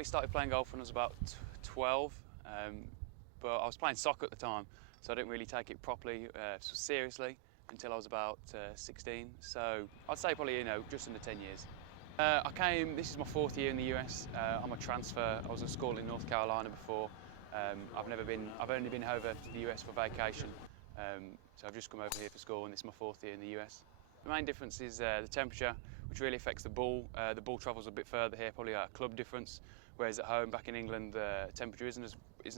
probably started playing golf when I was about 12, but I was playing soccer at the time, so I didn't really take it properly, seriously, until I was about 16. So I'd say probably, just under 10 years. This is my 4th year in the US. I'm a transfer. I was at school in North Carolina before. I've only been over to the US for vacation. So I've just come over here for school, and this is my 4th year in the US. The main difference is the temperature, which really affects the ball. The ball travels a bit further here, probably a club difference, whereas at home back in England the temperature isn't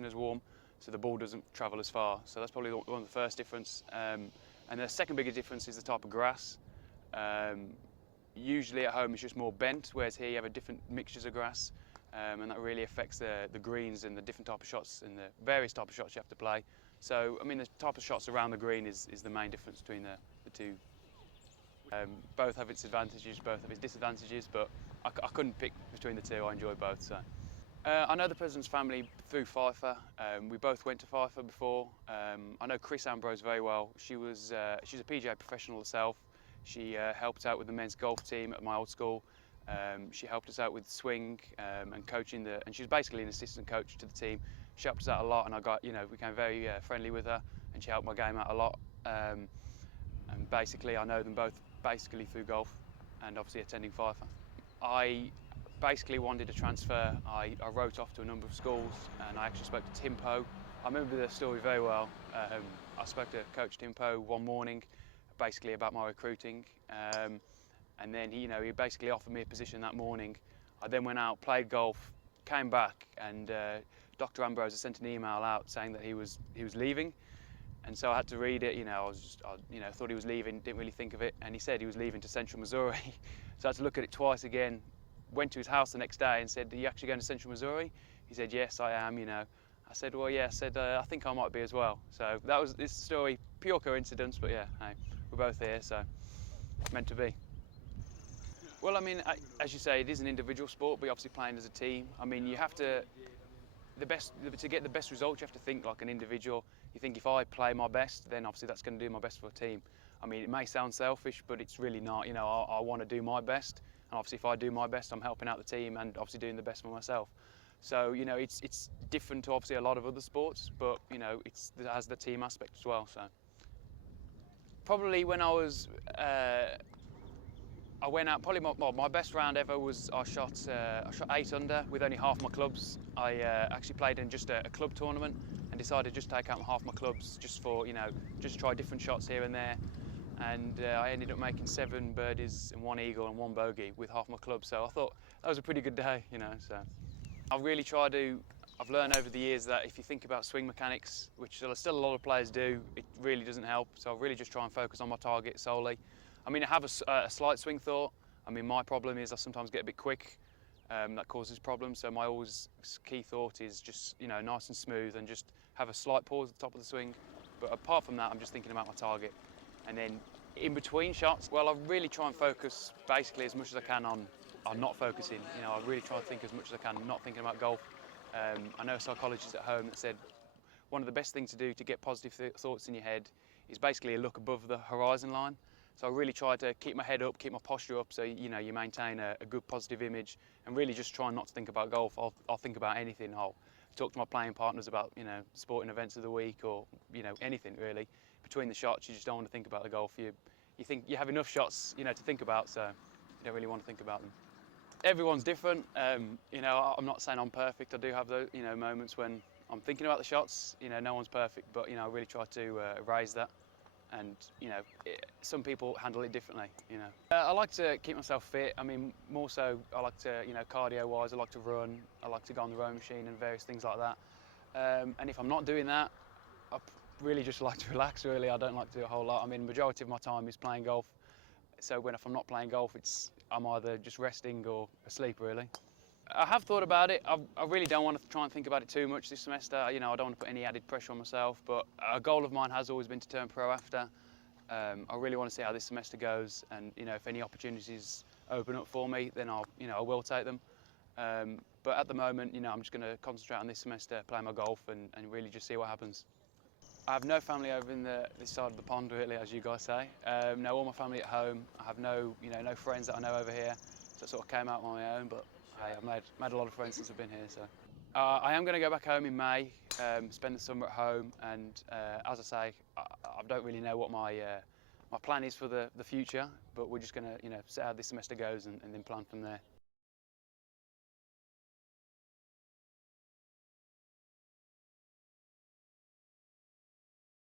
as warm, so the ball doesn't travel as far. So that's probably one of the first difference. And the second bigger difference is the type of grass. Usually at home it's just more bent, whereas here you have a different mixtures of grass, and that really affects the greens and the different type of shots and the various type of shots you have to play. So I mean, the type of shots around the green is the main difference between the two. Both have its advantages, both have its disadvantages, but I couldn't pick between the two. I enjoy both. So I know the president's family through FIFA. We both went to FIFA before. I know Chris Ambrose very well. She's a PGA professional herself. She helped out with the men's golf team at my old school. She helped us out with swing and coaching and she was basically an assistant coach to the team. She helped us out a lot, and became very friendly with her, and she helped my game out a lot. And basically, I know them both basically through golf and obviously attending FIFA. I basically wanted to transfer. I wrote off to a number of schools, and I actually spoke to Timpo. I remember the story very well. I spoke to Coach Timpo one morning, basically about my recruiting, and then he basically offered me a position that morning. I then went out, played golf, came back, and Dr. Ambrose sent an email out saying that he was leaving. And so I had to read it. I thought he was leaving, didn't really think of it, and he said he was leaving to Central Missouri. So I had to look at it twice again. Went to his house the next day and said, "Are you actually going to Central Missouri?" He said, "Yes, I am." I said, "Well, yeah." I said, "I think I might be as well." So that was this story, pure coincidence, but yeah, hey, we're both here, so meant to be. Well, I mean, as you say, it is an individual sport, but you're obviously playing as a team. I mean, you have to to get the best results, you have to think like an individual. You think, if I play my best, then obviously that's going to do my best for a team. I mean, it may sound selfish, but it's really not. I want to do my best, and obviously if I do my best, I'm helping out the team and obviously doing the best for myself. So it's different to obviously a lot of other sports, but it has the team aspect as well. So probably when I was I went out, probably my best round ever was I shot 8 under with only half my clubs. I actually played in just a club tournament and decided just to take out half my clubs just for, just try different shots here and there. And I ended up making 7 birdies and 1 eagle and 1 bogey with half my clubs. So I thought that was a pretty good day, so. I've really tried to, I've learned over the years that if you think about swing mechanics, which still a lot of players do, it really doesn't help. So I really just try and focus on my target solely. I mean, I have a slight swing thought. I mean, my problem is I sometimes get a bit quick. That causes problems. So my always key thought is just, nice and smooth, and just have a slight pause at the top of the swing. But apart from that, I'm just thinking about my target. And then in between shots, well, I really try and focus basically as much as I can on not focusing. I really try to think as much as I can, not thinking about golf. I know a psychologist at home that said one of the best things to do to get positive thoughts in your head is basically a look above the horizon line. So I really try to keep my head up, keep my posture up, so you maintain a good positive image, and really just try not to think about golf. I'll think about anything. I'll talk to my playing partners about sporting events of the week, or anything really. Between the shots, you just don't want to think about the golf. You think you have enough shots to think about, so you don't really want to think about them. Everyone's different. I'm not saying I'm perfect. I do have those moments when I'm thinking about the shots. No one's perfect, but I really try to raise that. And some people handle it differently. I like to keep myself fit. I mean, more so, I like to cardio-wise, I like to run. I like to go on the rowing machine and various things like that. And if I'm not doing that, I really just like to relax. Really, I don't like to do a whole lot. I mean, the majority of my time is playing golf. So if I'm not playing golf, I'm either just resting or asleep. Really. I have thought about it. I really don't want to try and think about it too much this semester. I don't want to put any added pressure on myself, but a goal of mine has always been to turn pro after. I really want to see how this semester goes, and if any opportunities open up for me, then I will take them. But at the moment, I'm just going to concentrate on this semester, play my golf, and really just see what happens. I have no family over in this side of the pond, really, as you guys say. No, all my family at home. I have no friends that I know over here, so I sort of came out on my own, but okay. I've made a lot of friends since I've been here. So I am going to go back home in May, spend the summer at home, and as I say, I don't really know what my plan is for the future, but we're just going to, you know, see how this semester goes and then plan from there.